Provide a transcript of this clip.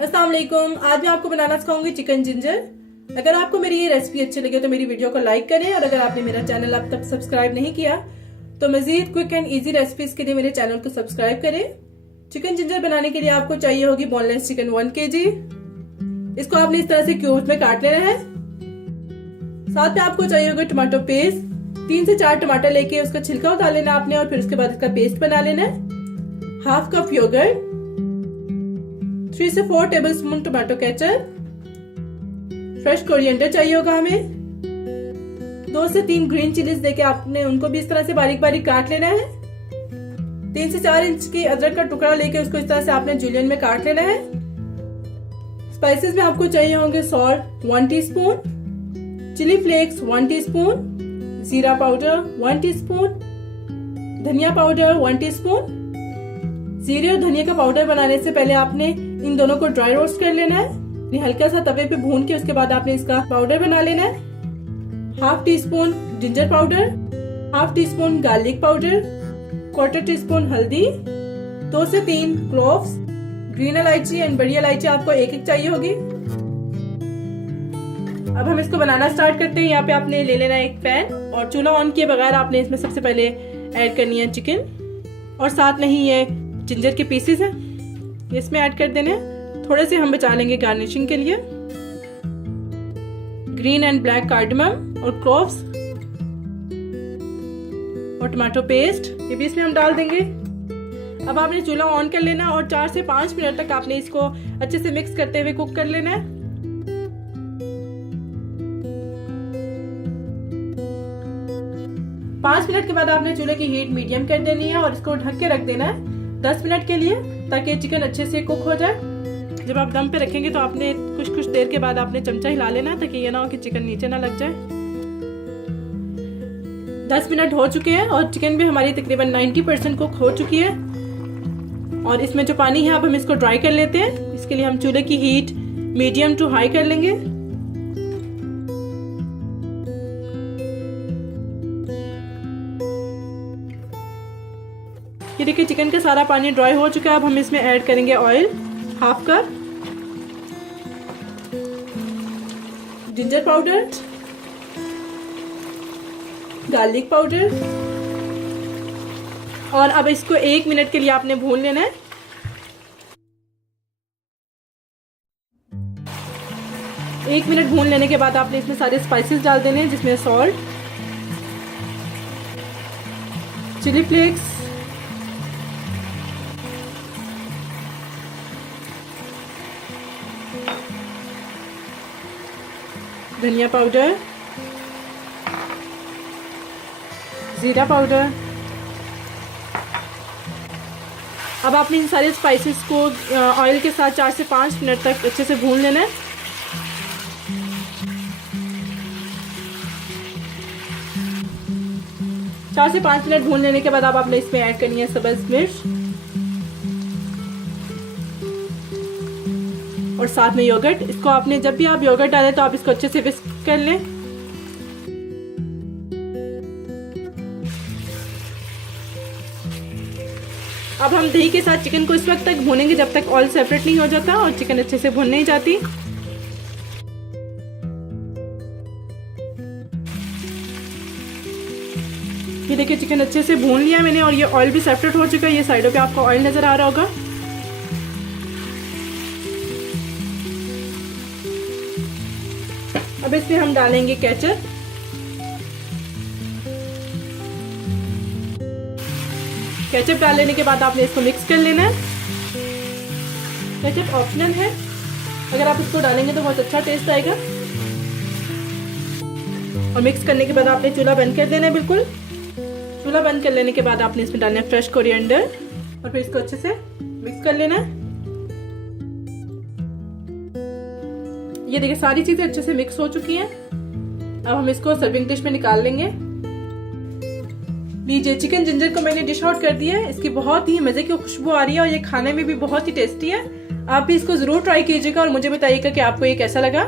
अस्सलाम वालेकुम। आज मैं आपको बनाना सिखाऊंगी चिकन जिंजर। अगर आपको मेरी ये रेसिपी अच्छी लगे तो मेरी वीडियो को लाइक करें, और अगर आपने मेरा चैनल अब तक सब्सक्राइब नहीं किया तो मजीद क्विक एंड इजी रेसिपीज के लिए मेरे चैनल को सब्सक्राइब करें। चिकन जिंजर बनाने के लिए आपको चाहिए होगी बोनलेस चिकन 1 kg। इसको आपने इस तरह से क्यूब्स में काट लेना है। साथ में आपको चाहिए होगा टमाटो पेस्ट। 3 से 4 टमाटर लेके उसका छिलका उतार लेना आपने, और फिर उसके बाद इसका पेस्ट बना लेना है। 1/2 कप योगर्ट, 3 से 4 tablespoon tomato ketchup, fresh coriander चाहिए होगा हमें। 2 से 3 ग्रीन चिलीज देके आपने उनको भी इस तरह से बारीक बारीक काट लेना है। 3 से 4 इंच की अदरक का टुकड़ा लेके उसको इस तरह से आपने जूलियन में काट लेना है। स्पाइसेस में आपको चाहिए होंगे salt 1 teaspoon, chilli flakes 1 teaspoon, जीरा पाउडर 1 टीस्पून, धनिया पाउडर 1 टीस्पून। जीरे और धनिया का पाउडर बनाने से पहले आपने इन दोनों को ड्राई रोस्ट कर लेना है। हल्का सा तवे पे भून के उसके बाद आपने इसका पाउडर बना लेना है। 1/2 teaspoon ginger powder, 1/2 teaspoon garlic powder, 1/4 teaspoon हल्दी, 2 से 3 क्लोव्स, ग्रीन इलायची एंड बड़ी इलायची आपको एक चाहिए होगी। अब हम इसको बनाना स्टार्ट करते हैं। यहाँ पे आपने ले लेना है एक पैन, और चूल्हा ऑन किए बगैर आपने इसमें सबसे पहले ऐड करनी है चिकन, और साथ में ही ये जिंजर के पीसेस हैं, इसमें ऐड कर देने हैं। थोड़े से हम बचा लेंगे गार्निशिंग के लिए। ग्रीन एंड ब्लैक कार्डमम और क्लोव्स और टमाटो पेस्ट, ये भी इसमें हम डाल देंगे। अब आपने चूल्हा ऑन कर लेना, और 4 से 5 मिनट तक आपने इसको अच्छे से मिक्स करते हुए कुक कर लेना है। पाँच मिनट के बाद आपने चूल्हे की हीट मीडियम कर देनी है, और इसको ढक के रख देना है 10 मिनट के लिए, ताकि चिकन अच्छे से कुक हो जाए। जब आप दम पे रखेंगे तो आपने कुछ देर के बाद आपने चमचा हिला लेना, ताकि ये ना हो कि चिकन नीचे ना लग जाए। 10 मिनट हो चुके हैं और चिकन भी हमारी तकरीबन 90% कुक हो चुकी है। और इसमें जो पानी है अब हम इसको ड्राई कर लेते हैं। इसके लिए हम चूल्हे की हीट मीडियम टू हाई कर लेंगे। ये देखिए चिकन का सारा पानी ड्राई हो चुका है। अब हम इसमें ऐड करेंगे oil 1/2 cup, ginger powder, garlic powder, और अब इसको 1 मिनट के लिए आपने भून लेना है। एक मिनट भून लेने के बाद आपने इसमें सारे स्पाइसेस डाल देने हैं, जिसमें सॉल्ट, चिली फ्लेक्स, धनिया पाउडर, जीरा पाउडर। अब आपने इन सारे स्पाइसेस को ऑयल के साथ 4 से 5 मिनट तक अच्छे से भून लेना है। चार से 5 मिनट भून लेने के बाद अब आपने इसमें ऐड करनी है सब्ज मिर्च, और साथ में योगर्ट। इसको आपने जब भी आप योगर्ट डालें तो आप इसको अच्छे से विस्क कर लें। अब हम दही के साथ चिकन को इस वक्त तक भूनेंगे जब तक ऑयल सेपरेट नहीं हो जाता और चिकन अच्छे से भून नहीं जाती। ये देखिए चिकन अच्छे से भून लिया मैंने, और ये ऑयल भी सेपरेट हो चुका है। ये साइडों पे आपको ऑयल नजर आ रहा होगा। अब इसमें हम डालेंगे केचप। केचप डाल लेने के बाद आपने इसको मिक्स कर लेना है। केचप ऑप्शनल है, अगर आप इसको डालेंगे तो बहुत अच्छा टेस्ट आएगा। और मिक्स करने के बाद आपने चूल्हा बंद कर देना है बिल्कुल। चूल्हा बंद कर लेने के बाद आपने इसमें डालना है फ्रेश कोरिएंडर, और फिर इसको अच्छे से मिक्स कर लेना है। ये देखिए सारी चीजें अच्छे से मिक्स हो चुकी हैं। अब हम इसको सर्विंग डिश में निकाल लेंगे। लीजिए चिकन जिंजर को मैंने डिश आउट कर दिया है। इसकी बहुत ही मजे की खुशबू आ रही है, और ये खाने में भी बहुत ही टेस्टी है। आप भी इसको जरूर ट्राई कीजिएगा और मुझे बताइएगा कि आपको ये कैसा लगा।